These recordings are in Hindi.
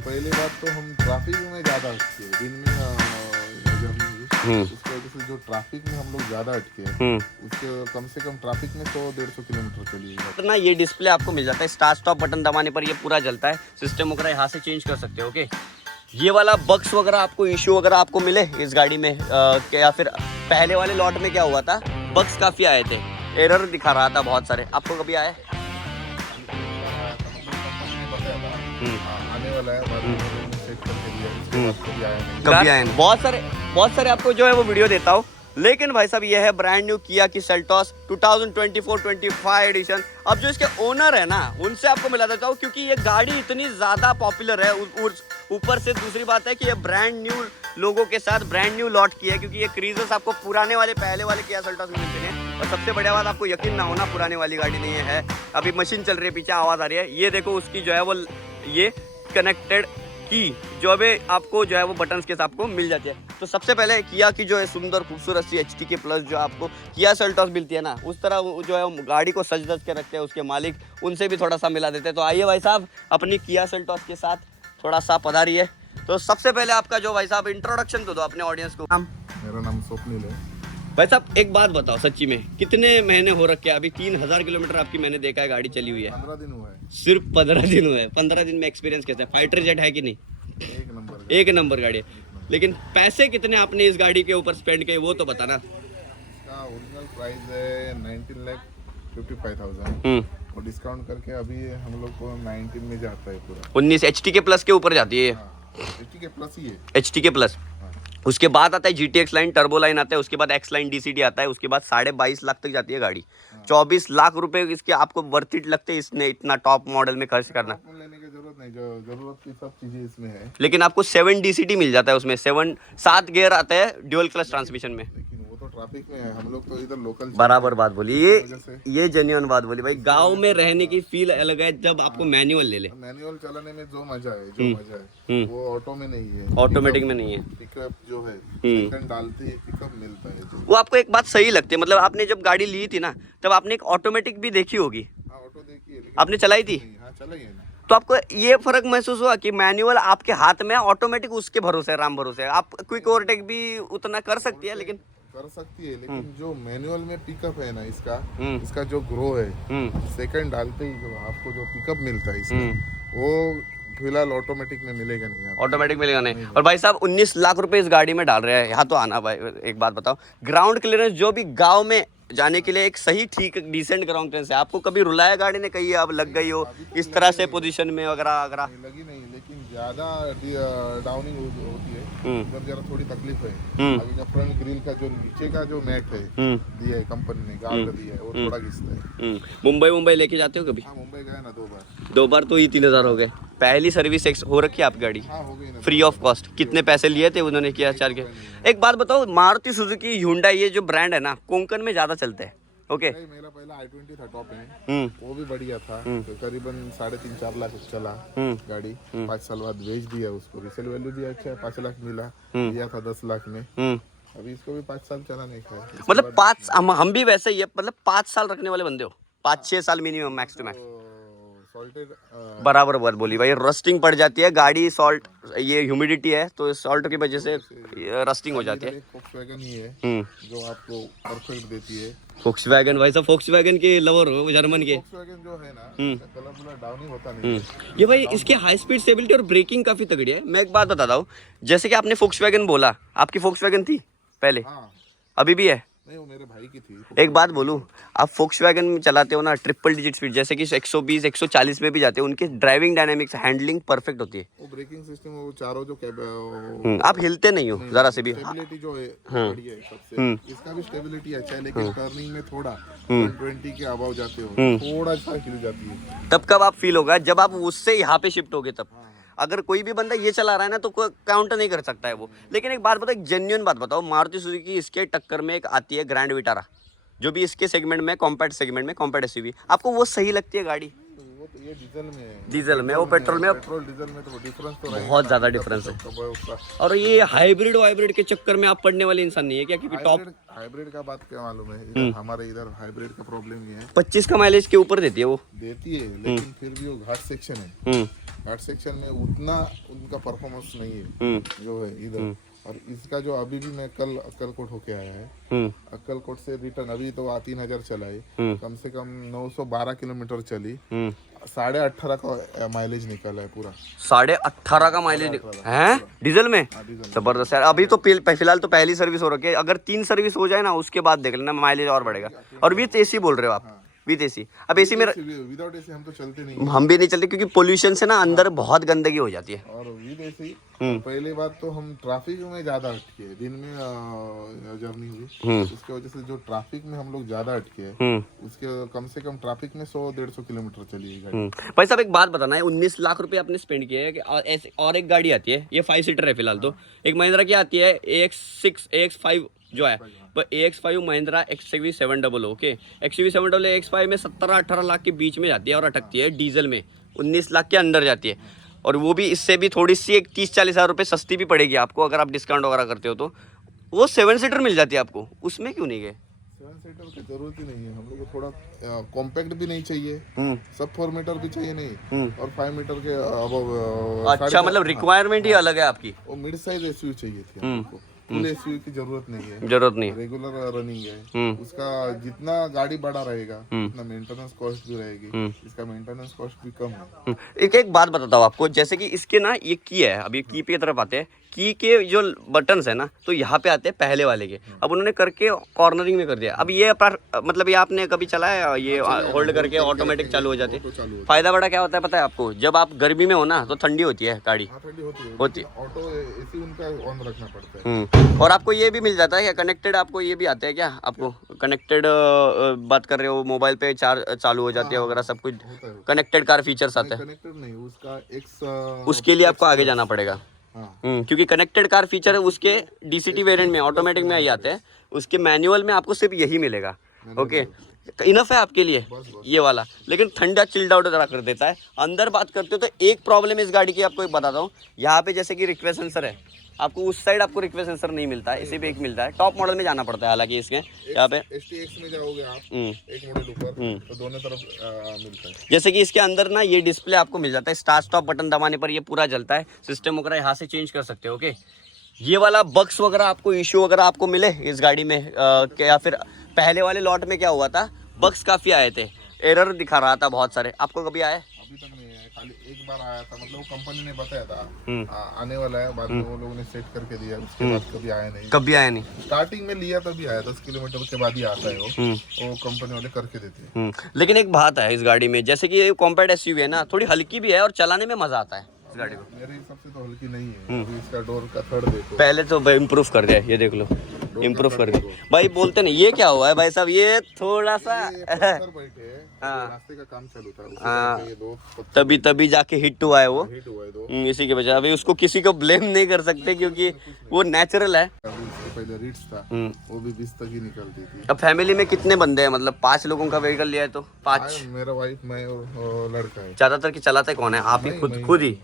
पहली बात तो हम ट्रैफिक में ज़्यादा अटके हैं। दिन में जब उसकी वजह से जो ट्रैफिक में हम लोग ज़्यादा अटके हैं, उसके कम से कम ट्रैफिक में 100-150 किलोमीटर चलिए ना ये डिस्प्ले आपको मिल जाता है, स्टार्ट स्टॉप बटन दबाने पर ये पूरा जलता है। सिस्टम वगैरह यहाँ से चेंज कर सकते हो। ओके, ये वाला बग्स वगैरह आपको इश्यू वगैरह आपको मिले इस गाड़ी में या फिर पहले वाले लॉट में क्या हुआ था, बग्स काफ़ी आए थे, एरर दिखा रहा था बहुत सारे, आपको कभी आए? आने वाला है, बाद में चेक करके दिया, इसके बाद कभी आया नहीं। कभी आए नहीं। बहुत सारे आपको जो है वो वीडियो देता हूँ, लेकिन भाई साहब ये है ब्रांड न्यू किया की सेल्टॉस 2024-25 एडिशन। अब जो इसके ओनर है ना, उनसे आपको मिला देता हूँ, क्योंकि ये गाड़ी इतनी ज़्यादा पॉपुलर है। ऊपर से दूसरी बात है कि ये ब्रांड न्यू लोगों के साथ ब्रांड न्यू लॉट की है, क्योंकि ये क्रीजेस आपको पुराने वाले पहले वाले किया सेल्टॉस में मिलते हैं। और सबसे बढ़िया बात, आपको यकीन ना होना, पुराने वाली गाड़ी नहीं है, अभी मशीन चल रही है, पीछे आवाज़ आ रही है। ये देखो उसकी जो है वो ये कनेक्टेड की जो अभी आपको जो है वो बटन्स के साथ आपको मिल जाती है। तो सबसे पहले किया की जो है सुंदर खूबसूरत सी HTK प्लस जो आपको किया सेल्टॉस मिलती है ना, उस तरह जो है गाड़ी को सज धज के रखते हैं उसके मालिक, उनसे भी थोड़ा सा मिला देते हैं। तो आइए भाई साहब अपनी किया सेल्टॉस के साथ थोड़ा सा पधारिए। तो सबसे पहले आपका जो भाई साहब इंट्रोडक्शन तो दो अपने ऑडियंस को। मेरा नाम स्वप्निल है। भाई साहब एक बात बताओ, सच्ची में कितने महीने हो रखे हैं? अभी 3000 किलोमीटर आपकी मैंने देखा है गाड़ी चली हुई है। 15 दिन हुआ है। सिर्फ 15 दिन हुए हैं। 15 दिन में एक्सपीरियंस कैसा है? फाइटर जेट है कि नहीं? एक नंबर गाड़ी है। लेकिन पैसे कितने आपने इस गाड़ी के ऊपर स्पेंड किए वो तो बताना। इसका ओरिजिनल प्राइस है 19,55,000 और डिस्काउंट करके अभी हम लोग को 19 में जाता है पूरा। 19 HTK प्लस के ऊपर जाती है। HTK प्लस ही है। HTK प्लस, उसके बाद आता है GTX लाइन, टर्बो लाइन आता है, उसके बाद X लाइन DCT आता है, उसके बाद 22.5 लाख तक जाती है गाड़ी। 24 लाख रुपए इसके आपको वर्थ इट लगते हैं इसने इतना टॉप मॉडल में खर्च करना? लेने की जरूरत नहीं, जो जरूरत की सब चीजें इसमें है। लेकिन आपको 7 DCT मिल जाता है उसमें, 7 गियर आता है ड्यूअल क्लच ट्रांसमिशन में। लेकिन वो तो ट्रैफिक में है, हम लोग तो इधर लोकल। बराबर बात बोली, ये जेन्युइन बात बोली भाई। गांव में रहने की फील अलग है जब आपको मैनुअल ले ले। मैनुअल चलाने में जो मजा है वो ऑटो में नहीं है, ऑटोमेटिक में नहीं है। पिकअप जो है सेकंड डालते ही पिकअप मिलता है। वो आपको एक बात सही लगती है, मतलब आपने जब गाड़ी ली थी ना, तब आपने एक ऑटोमेटिक भी देखी होगी। हाँ, ऑटो देखी है, आपने चलाई थी? हाँ, चलाई है ना। तो आपको ये फर्क महसूस हुआ कि मैनुअल आपके हाथ में, ऑटोमेटिक उसके भरोसे, राम भरोसे। आप क्विक ओवरटेक भी उतना कर सकती है, लेकिन कर सकती है, लेकिन जो मैनुअल में पिकअप है ना इसका जो ग्रो है, सेकंड डालते ही जो आपको जो पिकअप मिलता है इसका, वो फिलहाल ऑटोमेटिक में मिलेगा नहीं। ऑटोमेटिक मिलेगा नहीं। और भाई साहब 19 लाख रुपए इस गाड़ी में डाल रहे हैं। यहाँ तो आना भाई, एक बात बताओ, ग्राउंड क्लियरेंस जो भी गांव में जाने के लिए एक सही ठीक डिसेंट ग्राउंड क्लियरेंस है। आपको कभी रुलाया गाड़ी ने, कहीं अब लग गई हो इस तरह से पोजीशन में वगैरह वगैरह? लगी नहीं, लेकिन ज्यादा डाउनिंग होती है जब जरा थोड़ी तकलीफ है। अभी का फ्रंट ग्रिल का जो नीचे का जो मैट है दिया है कंपनी ने, गार्ड दिया है, वो थोड़ा घिसता है। मुंबई लेके जाते हो कभी? हाँ, मुंबई गया ना 2 बार। 2 बार तो ही 3000 हो गए। पहली सर्विस हो रखी है आपकी गाड़ी? हाँ, हो गई ना, फ्री ऑफ कॉस्ट। कितने पैसे लिए थे उन्होंने किया चार के? एक बात बताओ, मारुति सुजुकी हुंडई ये जो ब्रांड है ना, कोंकण में ज्यादा चलते हैं। ओके, मेरा पहला i20 था टॉप एंड, वो भी बढ़िया था। तो करीबन 3.5-4 लाख चला गाड़ी। 5 साल बाद बेच दिया उसको, रिसेल वैल्यू भी अच्छा है, 5 लाख मिला। लिया था 10 लाख में। अभी इसको भी 5 साल चला नहीं था। मतलब 5, हम भी वैसे ही है, मतलब 5 साल रखने वाले बंदे हो। 5-6 साल मिनिमम, मैक्स टू मैक्स। सॉल्टेड बराबर बात बोली भाई, रस्टिंग पड़ जाती है गाड़ी, सॉल्ट, ये ह्यूमिडिटी है तो सॉल्ट की वजह से रस्टिंग हो जाती है। फोक्सवैगन ही है जो आपको परफेक्ट देती है। फोक्सवैगन, भाई साहब फोक्सवैगन के लवर हो, जर्मन के। फोक्सवैगन जो है ना, कलर पूरा डाउनिंग होता नहीं। ये भाई इसकी हाई स्पीड स्टेबिलिटी और ब्रेकिंग काफी तगड़ी है। मैं एक बात बताता हूँ, जैसे कि आपने फोक्सवैगन बोला, आपकी फोक्सवैगन थी पहले? हाँ, अभी भी है? नहीं, वो मेरे भाई की थी। एक बात बोलूं, आप फोक्सवैगन में चलाते हो ना, ट्रिपल डिजिट स्पीड, जैसे कि 120 140 में भी जाते हो, उनके ड्राइविंग डायनामिक्स, हैंडलिंग परफेक्ट होती है। वो ब्रेकिंग सिस्टम, वो चारों जो आप हिलते नहीं हो जरा से भी। स्टेबिलिटी जो है बढ़िया है सबसे। इसका भी स्टेबिलिटी अच्छा है, लेकिन टर्निंग में थोड़ा 120 के अबाव जाते हो, थोड़ा सा हिल जाती है। तब कब आप फील होगा जब आप उससे यहाँ पे शिफ्ट होगे तब। अगर कोई भी बंदा ये चला रहा है ना तो कोई काउंटर नहीं कर सकता है वो। लेकिन एक बात बताओ, एक जेन्युइन बात बताओ, मारुति सुजुकी इसके टक्कर में एक आती है ग्रैंड विटारा, जो भी इसके सेगमेंट में, कॉम्पैक्ट सेगमेंट में, कॉम्पैक्ट एसयूवी, आपको वो सही लगती है गाड़ी? वो तो ये डीजल में है, डीजल में, वो पेट्रोल में पेट्रोल डीजल में तो डिफरेंस तो रहेगा बहुत ना, ज्यादा मतलब डिफरेंस है। सबका उसका और ये हाइब्रिड वाइब्रिड के चक्कर में आप पढ़ने वाले इंसान नहीं है क्या? क्योंकि टॉप हाइब्रिड का बात क्या मालूम है, इधर हमारे इधर हाइब्रिड का प्रॉब्लम ये है, 25 का माइलेज के ऊपर देती है वो। देती है लेकिन फिर भी वो घाट सेक्शन है, हम्म घाट सेक्शन में उतना उनका परफॉर्मेंस नहीं है हम्म जो है इधर। और इसका जो अभी भी मैं कल अक्कलकोट होके आया है, हम्म अक्कलकोट से रिटर्न अभी तो 3000 चला है, कम से कम 912 किलोमीटर चली, 18.5 का माइलेज निकाला है पूरा। 18.5 का माइलेज है डीजल में, डीजल जबरदस्त यार। अभी तो फिलहाल तो पहली सर्विस हो रखी है, अगर 3 सर्विस हो जाए ना उसके बाद देख लेना माइलेज और बढ़ेगा। और विथ एसी बोल रहे हो आप? With AC. अब एसी में विदाउट एसी हम तो चलते नहीं, हम भी नहीं चलते क्योंकि पोल्यूशन से ना अंदर बहुत गंदगी हो जाती है। और विद एसी पहली बात तो हम ट्रैफिक में ज्यादा अटके हैं, दिन में जर्नी हुई उसके वजह से जो ट्रैफिक में हम लोग ज्यादा अटके हैं, उसके कम से कम ट्रैफिक में 100-150 किलोमीटर चली है गाड़ी। भाई साहब एक बात बताना है, 19 लाख रुपए आपने स्पेंड किए हैं कि और एक गाड़ी आती है, ये 5 सीटर है फिलहाल तो, एक महिंद्रा की आती है AX6 AX5 जो है, पर AX5 Mahindra XUV700 okay, XUV700 AX5 में 17-18 लाख के बीच में जाती है और अटकती है डीजल में 19 लाख के अंदर जाती है। और वो भी इससे भी थोड़ी सी एक 30-40 हज़ार रुपये सस्ती भी पड़ेगी आपको अगर आप डिस्काउंट वगैरह करते हो तो। वो 7 सीटर मिल जाती है आपको, उसमें क्यों नहीं गए? 7 सीटर की जरूरत ही नहीं है, हम लोग को थोड़ा कॉम्पैक्ट भी नहीं चाहिए, सब 4 मीटर भी चाहिए नहीं, और 5 मीटर के अब अच्छा, मतलब रिक्वायरमेंट ही अलग है आपकी। वो मिड साइज एसयूवी चाहिए थी हमको, फुल एसयूवी की जरूरत नहीं है, जरूरत नहीं। रेगुलर रनिंग है, उसका जितना गाड़ी बड़ा रहेगा उतना मेंटेनेंस कॉस्ट भी रहेगी, इसका मेंटेनेंस कॉस्ट भी कम है। एक बात बताता हूँ आपको, जैसे कि इसके ना ये की है, अब ये की पे की तरफ आते हैं, की के जो बटन्स है ना तो यहाँ पे आते हैं पहले वाले के, अब उन्होंने करके कॉर्नरिंग में कर दिया। अब ये मतलब ये आपने कभी चलाया, ये होल्ड करके ऑटोमेटिक चालू हो जाती है। फायदा बड़ा क्या होता है पता है आपको, जब आप गर्मी में हो ना तो ठंडी होती है गाड़ी, ठंडी होती है, ऑटो एसी उनका ऑन रखना पड़ता है। और आपको ये भी मिल जाता है क्या कनेक्टेड, आपको ये भी आता है क्या आपको कनेक्टेड, बात कर रहे हो मोबाइल पे चालू हो जाती है वगैरह सब कुछ, कनेक्टेड कार फीचर्स आते हैं? कनेक्टेड नहीं, उसका उसके लिए आपको आगे जाना पड़ेगा, क्योंकि कनेक्टेड कार फीचर है उसके डीसीटी वेरिएंट में, ऑटोमेटिक में आई आते हैं, उसके मैनुअल में आपको सिर्फ यही मिलेगा। ओके, इनफ है आपके लिए ये वाला, लेकिन ठंडा चिल्ड आउट जरा कर देता है। अंदर बात करते हो तो एक प्रॉब्लम इस गाड़ी की आपको एक बताता हूँ, यहाँ पे जैसे कि रिक्वेस्ट सेंसर है, आपको उस साइड आपको रिक्वेस्ट सेंसर नहीं मिलता है, इसी पे एक मिलता है। टॉप मॉडल में जाना पड़ता है हालांकि इसके यहाँ पे STX में जाओगे आप एक मॉडल ऊपर तो दोनों तरफ मिलता है। जैसे कि इसके अंदर ना ये डिस्प्ले आपको मिल जाता है, स्टार्ट स्टॉप बटन दबाने पर ये पूरा जलता है, सिस्टम वगैरह यहाँ से चेंज कर सकते हो। ओके, ये वाला बग्स वगैरह आपको इश्यू वगैरह आपको मिले इस गाड़ी में या फिर पहले वाले लॉट में क्या हुआ था, बग्स काफ़ी आए थे, एरर दिखा रहा था बहुत सारे, आपको कभी आए? अभी तक नहीं आया, खाली एक बार आया था, मतलब वो कंपनी ने बताया था आने वाला है, बाद में वो लोगों ने सेट करके दिया, उसके बाद कभी आया नहीं। कभी आया नहीं? स्टार्टिंग में लिया तभी आया, 10 किलोमीटर के बाद ही आता है वो कंपनी वाले करके देते हैं। लेकिन एक बात है इस गाड़ी में, जैसे कि ये कॉम्पैक्ट एसयूवी है ना, थोड़ी हल्की भी है और चलाने में मजा आता है इस गाड़ी को। मेरे हिसाब से तो हल्की नहीं है, अभी इसका डोर का थर्ड देखो, पहले तो इम्प्रूव कर दिया, ये देख लो इम्प्रूव कर दिया भाई। बोलते नहीं ये क्या हुआ है भाई साहब, ये थोड़ा सा बैठे रास्ते का काम चालू था, ये दो तभी जाके हिट हुआ है वो, हिट हुआ है दो, इसी के वजह। अभी उसको किसी को ब्लेम नहीं कर सकते क्योंकि वो नेचुरल है। उसके पहले रिट्स था, वो भी 20 तक ही निकलती थी। अब फैमिली में कितने बंदे हैं, मतलब 5 लोगों का व्हीकल लिया है तो 5? मेरा वाइफ, मैं और लड़का है। ज्यादातर की चलाते कौन है, आप ही खुद ही?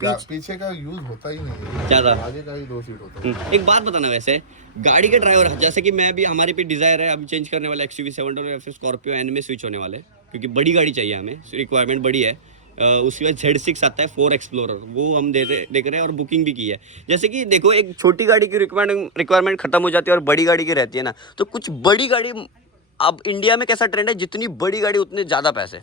पीछे का यूज होता ही नहीं, ज्यादा आगे का ही 2 सीट होता है। एक बात बताना, वैसे गाड़ी के ड्राइवर जैसे कि मैं भी, हमारे पे डिजायर है, अभी चेंज करने वाला XUV700 या फिर स्कॉर्पियो एन में स्विच होने वाले, क्योंकि बड़ी गाड़ी चाहिए हमें, रिक्वायरमेंट बड़ी है। उसके बाद Z6 आता है 4 एक्सप्लोरर, वो हम देख रहे हैं और बुकिंग भी की है। जैसे कि देखो, एक छोटी गाड़ी की रिक्वायरमेंट खत्म हो जाती है और बड़ी गाड़ी की रहती है ना, तो कुछ बड़ी गाड़ी, अब इंडिया में कैसा ट्रेंड है, जितनी बड़ी गाड़ी उतने ज़्यादा पैसे,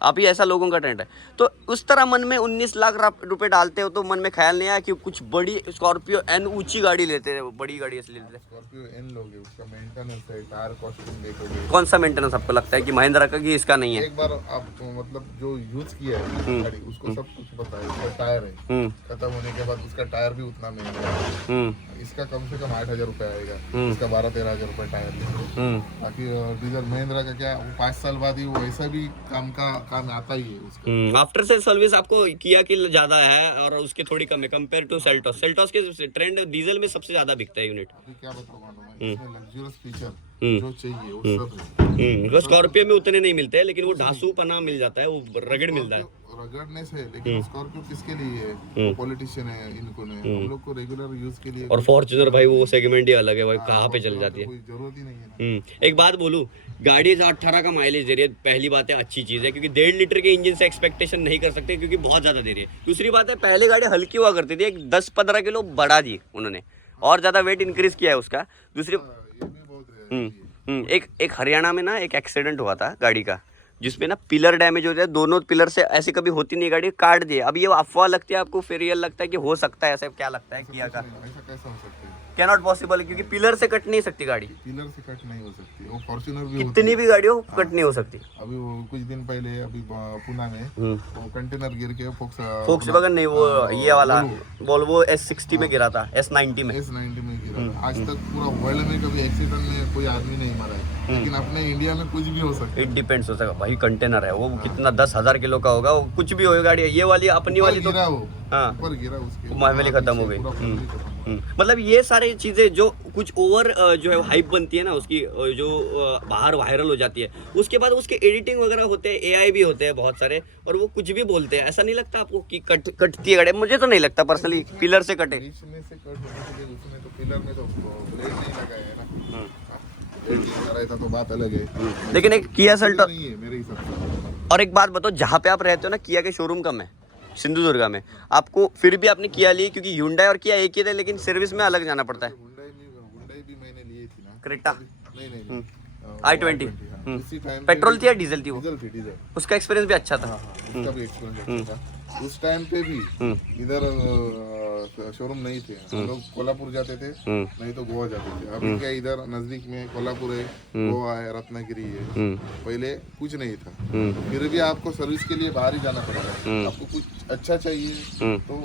आप ही ऐसा लोगों का ट्रेंड है। तो उस तरह मन में 19 लाख रुपए डालते हो तो मन में ख्याल नहीं आया कि कुछ बड़ी स्कॉर्पियो एन ऊंची गाड़ी लेते हैं, बड़ी गाड़ी इसलिए लेते हैं। स्कॉर्पियो एन लोगे, उसका मेंटेनेंस है, टायर कॉस्टिंग देखोगे, कौन सा मेंटेनेंस आपको लगता है कि महिंद्रा का कि इसका नहीं है? एक बार आप मतलब जो यूज किया है गाड़ी, उसको सब कुछ पता है, उसका टायर है, खत्म होने के बाद उसका टायर भी उतना महंगा है, इसका कम से कम 8,000 रुपये आएगा, इसका 12-13,000 रुपये टायर लेंगे। बाकी डीजल महिंद्रा का क्या 5 साल बाद ही वो ऐसा भी काम आता ही है उसका। आफ्टर सेल सर्विस आपको किया की ज्यादा है और उसके थोड़ी कम है कंपेयर टू सेल्टोस। सेल्टोस के ट्रेंड डीजल में सबसे ज्यादा बिकता है यूनिट। अभी क्या बताऊँ मैं, इसमें लग्जरियस फीचर जो चाहिए वो सब है। स्कॉर्पियो में उतने नहीं मिलते हैं, लेकिन वो ढांसू पना मिल जाता है, वो रगड़ मिलता है। रगड़नेस है, लेकिन स्कॉर्पियो किसके लिए है? पॉलिटिशियन है, इनको नहीं, हम लोग को रेगुलर यूज के लिए। और फॉर्च्यूनर भाई वो सेगमेंट ही अलग है भाई, कहाँ पे चल जाती है, कोई जरूरत ही नहीं है ना। एक बात बोलूं, गाड़ी 18 का माइलेज दे रही है, पहली बात है अच्छी चीज है, क्योंकि 1.5 लीटर के इंजन से एक्सपेक्टेशन नहीं कर सकते क्योंकि बहुत ज्यादा दे रही है। दूसरी बात है पहले गाड़ी हल्की हुआ करती थी, 10-15 किलो बढ़ा दी उन्होंने और ज्यादा वेट इंक्रीज किया है उसका। दूसरी ये भी बहुत एक हरियाणा में ना एक एक्सीडेंट हुआ था गाड़ी का, जिसमें ना पिलर डैमेज हो जाए, दोनों पिलर से ऐसी कभी होती नहीं, गाड़ी काट दिए। अब ये अफवाह लगती है आपको, फिर रियल लगता है कि हो सकता है ऐसा, क्या लगता है किया का? ऐसा कैसा हो सकता है? क्या नॉट पॉसिबल, क्योंकि पिलर से कट नहीं सकती गाड़ी, पिलर से कट नहीं हो सकती। वो फॉर्च्यूनर भी कितनी भी गाड़ी हो कट नहीं हो सकती। अभी वो कुछ दिन पहले अभी पुणे में वो कंटेनर गिर के फोक्सवैगन नहीं, वो ये वाला वोल्वो S60 में गिरा था, S90 में गिरा था। आज तक पूरा वर्ल्ड में कभी एक्सीडेंट में कोई आदमी नहीं मरा है, लेकिन अपने इंडिया में कुछ भी हो सकता है। इट डिपेंड्स हो सकता है भाई, कंटेनर है वो कितना 10,000 किलो का होगा, वो कुछ भी हो गाड़ी। ये वाली अपनी वाली तो ऊपर गिरा, उसके मामूली खत्म हो गई। मतलब ये सारी चीजें जो कुछ ओवर जो है हाइप बनती है ना उसकी, जो बाहर वायरल हो जाती है, उसके बाद उसके एडिटिंग वगैरह होते हैं, AI भी होते हैं बहुत सारे, और वो कुछ भी बोलते हैं। ऐसा नहीं लगता आपको कि कटती है गाड़ी? मुझे तो नहीं लगता पर्सनली पिलर से कटे। उसमें तो पिलर में तो ब्लेड नहीं लगा है ना, ब्लेड लगा रहता तो बात अलग है। लेकिन एक किया सेल्टोस नहीं है मेरे हिसाब से। और एक बात बताओ, जहाँ पे आप रहते हो ना, किया के शोरूम कम है सिंधुदुर्गा में, आपको फिर भी आपने किया ली, क्योंकि Hyundai और किया एक ही थे, लेकिन सर्विस में अलग जाना पड़ता है। Hyundai भी मैंने ली थी ना, क्रेटा नहीं i20 उसी टाइम पेट्रोल थी या डीजल थी? वो डीजल उसका एक्सपीरियंस भी अच्छा था। उसका भी एक्सपीरियंस अच्छा था। उस टाइम पे भी इधर शोरूम नहीं थे, हम लोग कोल्हापुर जाते थे, नहीं तो गोवा जाते थे। अभी क्या इधर नजदीक में कोल्हापुर है, गोवा है, रत्नागिरी है। पहले कुछ नहीं था, फिर भी आपको सर्विस के लिए बाहर ही जाना पड़ेगा। आपको कुछ अच्छा चाहिए तो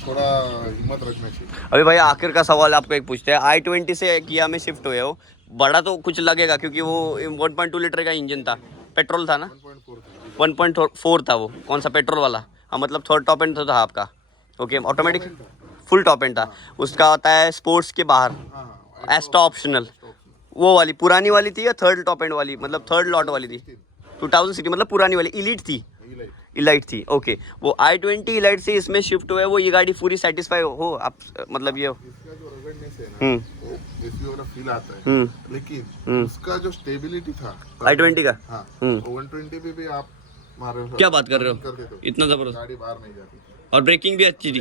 थोड़ा हिम्मत रखना चाहिए। अभी भाई आखिर का सवाल आपको एक पूछते हैं, i20 से किया में शिफ्ट हुए हो, बड़ा तो कुछ लगेगा क्योंकि वो 1.2 लीटर का इंजन था, पेट्रोल था ना? 1.4 था वो, कौन सा पेट्रोल वाला? हाँ, मतलब थर्ड टॉप एंड था आपका। Okay, automatic full top and था। उसका होता है स्पोर्ट्स के बाहर एस्टा ऑप्शनल, वो वाली पुरानी वाली थी या थर्ड टॉप एंड वाली, मतलब थर्ड लॉट वाली थी? 2000 सीटी, मतलब पुरानी वाली इलीट थी। इलाइट थी, ओके। वो i20 इलाइट से इसमें शिफ्ट हुए, वो ये गाड़ी पूरी सेटिस्फाई हो आप, मतलब ये इसका जो रगड़नेस है ना, वो एसवी वाला फील आता है, लेकिन उसका जो स्टेबिलिटी था i20 का, हाँ, 120 पे भी आप मारे क्या बात कर रहे हो, इतना जबरदस्त गाड़ी बाहर नहीं जाती। और ब्रेकिंग भी अच्छी थी।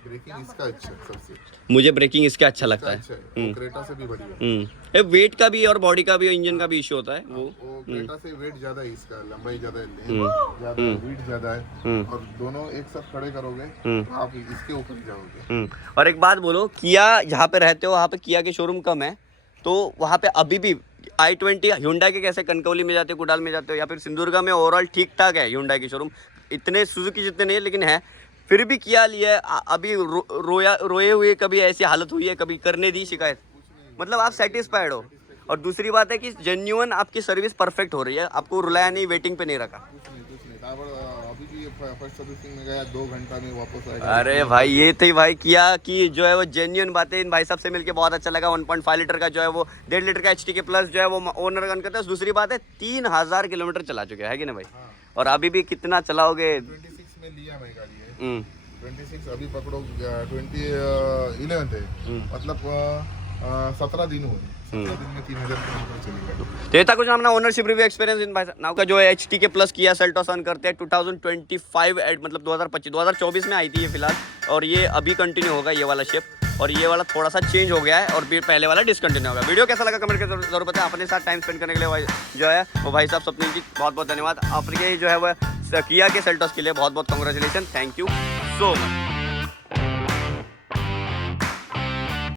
ब्रेकिंग इसका अच्छा सबसे, मुझे ब्रेकिंग इसका अच्छा लगता है। वो क्रेटा से भी बढ़िया। वेट का भी और बॉडी का भी और इंजन का भी इश्यू होता है। वो क्रेटा से वेट ज्यादा है, इसका लंबाई ज्यादा है, वेट ज्यादा है, और दोनों एक साथ खड़े करोगे तो आप इसके ऊपर जाओगे। और एक बात बोलो, किया जहाँ पे रहते हो वहाँ पे किया के शोरूम कम है, तो वहाँ पे अभी भी i20 Hyundai के कैसे कनकौली में जाते हो, कुडाल में जाते हो, या फिर सिंधुदुर्गा में ओवरऑल ठीक ठाक है Hyundai के शोरूम? इतने सुजुकी जितने नहीं है, लेकिन है। फिर भी किया लिया अभी रोए हुए कभी ऐसी हालत हुई है, कभी करने दी शिकायत? मतलब आप सेटिस्फाइड हो। और दूसरी बात है कि जेन्युइन आपकी सर्विस परफेक्ट हो रही है, आपको रुलाया नहीं, वेटिंग पे नहीं रखा। अभी भी फर्स्ट सर्विसिंग में गया 2 घंटा में वापस आएगा। अरे भाई ये थी भाई किया की जो है वो जेन्युइन बातें। इन भाई साहब से मिलके बहुत अच्छा लगा। 1.5 लीटर का जो है वो 1.5 लीटर का HT के प्लस जो है वो ओनर रन करता है। दूसरी बात है 3000 किलोमीटर चला चुके है कि ना भाई? और अभी भी कितना चलाओगे? 26 में लिया मैं गाड़ी है, 26 अभी पकड़ो 11 है, मतलब 17 दिन हुए, 17 दिन में 3000 किलोमीटर चली गई। तो कुछ अपना ओनरशिप रिव्यू एक्सपीरियंस इन भाई नाउ का जो है HT के प्लस किया सेल्टोस ऑन करते हैं 2025 मतलब 2024 में आई थी ये फिलहाल, और ये अभी कंटिन्यू होगा ये वाला शिप, और ये वाला थोड़ा सा चेंज हो गया है और फिर पहले वाला डिसकंटिन्यू होगा। वीडियो कैसा लगा कमेंट करके जरूर बताएं। अपने साथ टाइम स्पेंड करने के लिए जो है वो भाई साहब स्वप्निल जी बहुत बहुत धन्यवाद। आपके जो है वो किया के सेल्टोस के लिए बहुत बहुत congratulation, thank you so much.